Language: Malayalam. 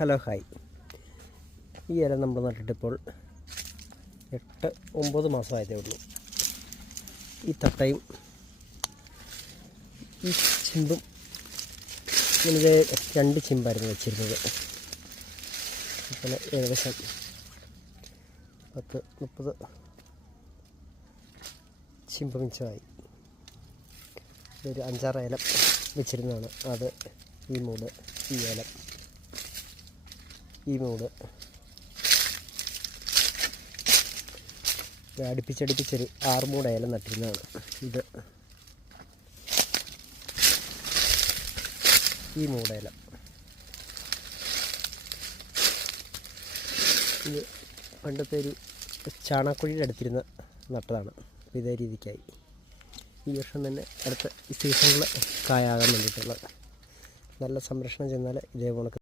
Hello hi. ഈ ഇല നമ്മൾ നട്ടിട്ടിപ്പോൾ എട്ട് ഒമ്പത് മാസമായതേ ഉള്ളൂ. ഈ തട്ടയും ഈ ചിമ്പും ഇതിന്റെ രണ്ട് ചിമ്പായിരുന്നു വെച്ചിരുന്നത്. അപ്പോൾ ഏകദേശം പത്ത് മുപ്പത് ചിമ്പ് മിച്ചമായി. ഒരു അഞ്ചാറ് ഏലം വെച്ചിരുന്നതാണ്. അത് ഈ മൂന്ന് ഈ ഏലം ഈ മൂട് അടുപ്പിച്ചടുപ്പിച്ചൊരു ആറ് മൂട് ഏല നട്ടിരുന്നതാണ്. ഇത് ഈ മൂടേല ഇത് പണ്ടത്തെ ഒരു ചാണാക്കുഴിയുടെ അടുത്തിരുന്ന് നട്ടതാണ്. ഇതേ രീതിക്കായി. ഈ വർഷം തന്നെ അടുത്ത സീസണിൽ കായാകാൻ വേണ്ടിയിട്ടുള്ള നല്ല സംരക്ഷണം ചെന്നാൽ ഇതേപോലെ